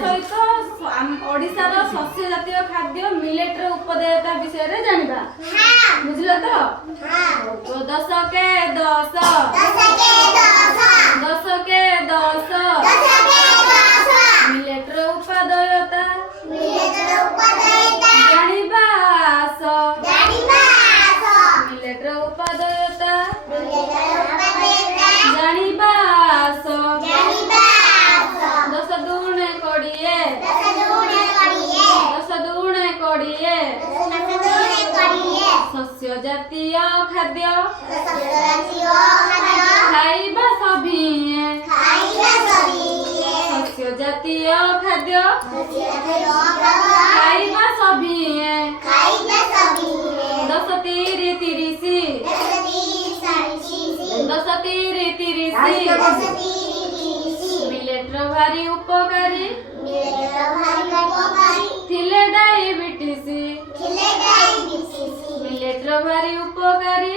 सहित ओडिशार शस्य जातीय खाद्य मिलेट रो उपदेयता विषय रे जानिबा। बुझलो तो 10 के 10 मिलेट रो उपदेयता जानिबा आस मिलेट रो उपदेयता जानिबा आस 10 दूने 20 शस्य जातीय खाद्य खाइबा सभिए शस्य जातीय खाद्य खाइबा सभिए 10 तीरी 30 10 तीरी 30 मिलेट रो भारी उपकारी थिले डायबिटीज मिलेट रो भारी उपकारी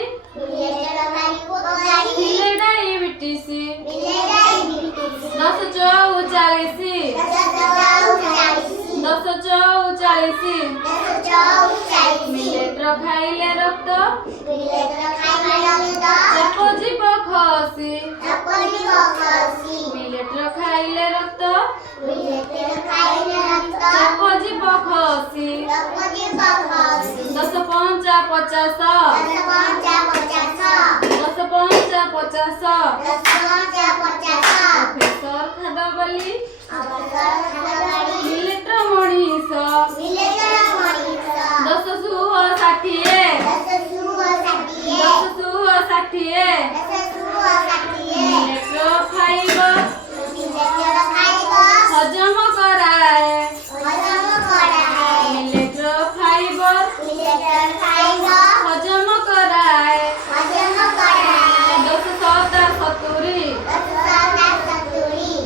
थिले डायबिटीज 10 44 मिलेट रो खाइले रक्त चाप जीव खसी मिलेट रो खाइले रक्त चाप जीव खसी 10 5 50 प्रोफेसर खादा बली मिलेट रो मणिस 10 सुह 60 मिलेट रो फाइबर हजम कराए मिलेट रो फाइबर हजम कराए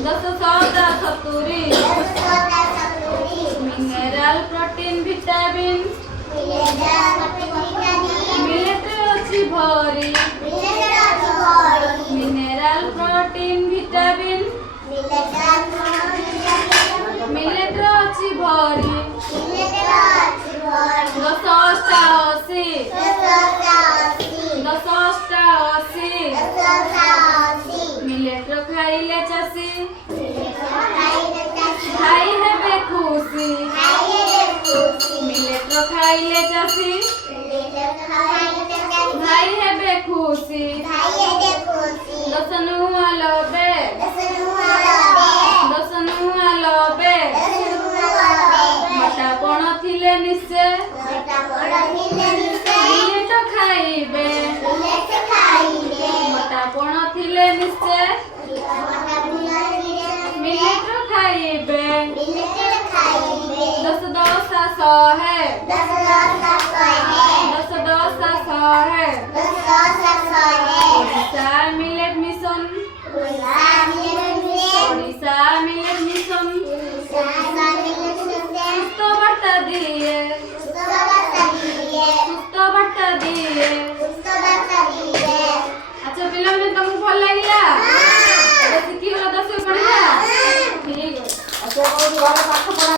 10 सौदा 70 मिनरल प्रोटीन विटामिन मिलेट अछि भरी मिनरल प्रोटीन विटामिन मिलेट अछि भरी 10 88 मिलेट रो खाइले चासी भाई हेबे खुशी मिलेट रो खाइले चासी भाई हेबे खुशी 10 नुआ 90 मोटापण थिले निश्चय मिलेट खाइबे मोटापण थिले निश्चय मिलेट खाइबे 10 100 ओडिशा मिलेट मिशन सुस्त बट्टा दिए अच्छा पिला में तुमको भल लागिला सीखी गला 10 पढ़िया ठीक है अच्छा बहुत घर पाठ पढ़ा